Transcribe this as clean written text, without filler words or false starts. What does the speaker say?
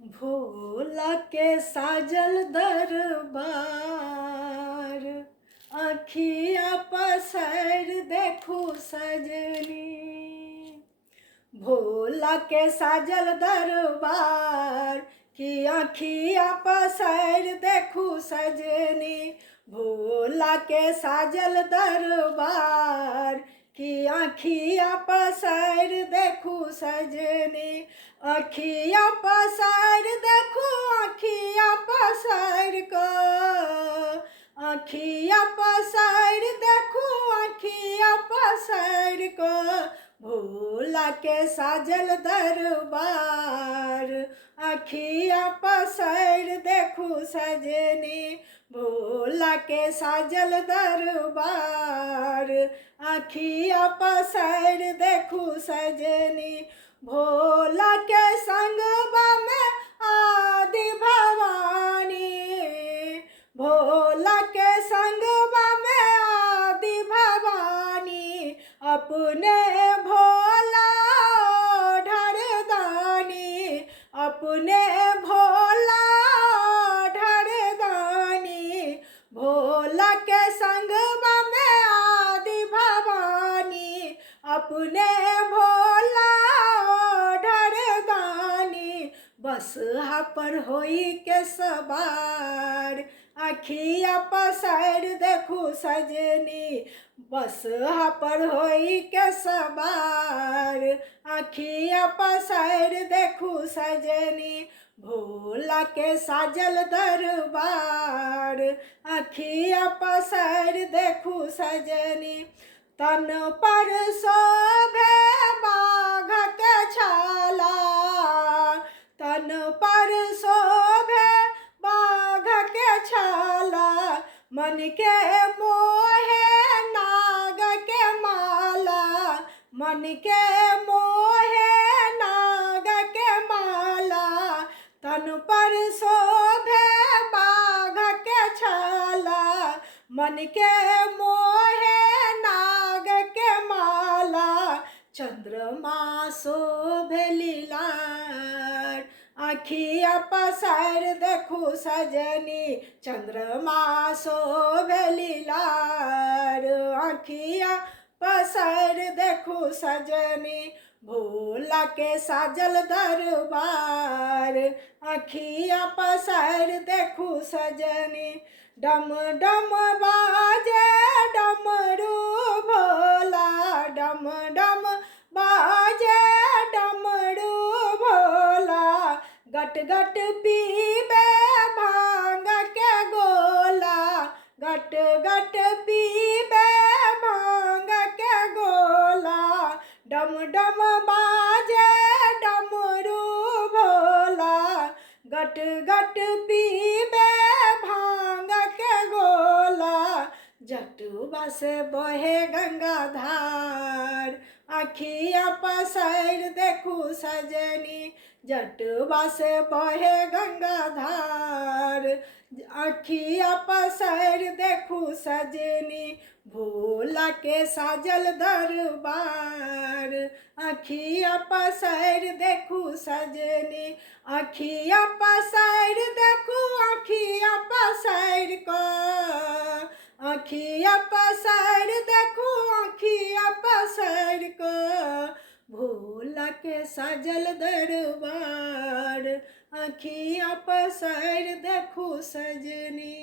भोला के साजल दरबार, अखिया पसर देखू सजनी। भोला के साजल दरबार की अखिया पसर देखू सजनी। भोला के साजल दरबार की अखिया पसर देखू सजनी। अखिया पसर देखू अखिया पसर को, अखिया पसर देखू अखिया पसर को। भोला के साजल दरबार अखिया पसर देखू सजनी। भोला के साजल दरबार अखिया पसर देखू सजनी। भोला के संगवा में आदि भवानी, भोला के संगवा में आदि भवानी। अपने भोला ढरदानी, अपने भोला ढरदानी। भोला के संगवा में आदि भवानी, अपने भोला ढरदानी। बसहा पर होई के सवार अखिया पसर देखू सजनी। बसहा पर होई के सवार अखिया पसर देखू सजनी। भोला के साजल दरबार अखिया पसर देखू सजनी। तन पर शोभे बाघ के छाला, तन पर शोभे बाघ के छाला। मन के मोहे नाग के माला, मन के मोहे नाग के माला। तन पर शोभे बाघ के छाला, मन के मोहे नाग के माला। चंद्रमा शोभे लीलार अखिया पसर देखू सजनी। चंद्रमा शोभे लीलार अखिया पसर देखू सजनी। भोला के साजल दरबार अखिया पसर देखू सजनी। डम डम बाजे डमरू भोला, डम डम बाजे डमरू भोला। गट गट पीबे भांग के गोला, गट गट पीबे भांग के गोला। डम डम बाजे डमरू भोला, गट गट पीबे भांग के गोला। जटुबा से बहे गंगा धार अखिया पसर देखू सजनी। जटुबा से बहे गंगा धार अखिया पसर देखू सजनी। भोला के साजल दरबार अखिया पसर देखू सजनी। अखिया पसर देखू अखिया पसर को, अखिया पसर देखू अखिया पसर को। भोला के साजल दरबार अखिया पसर देखू सजनी।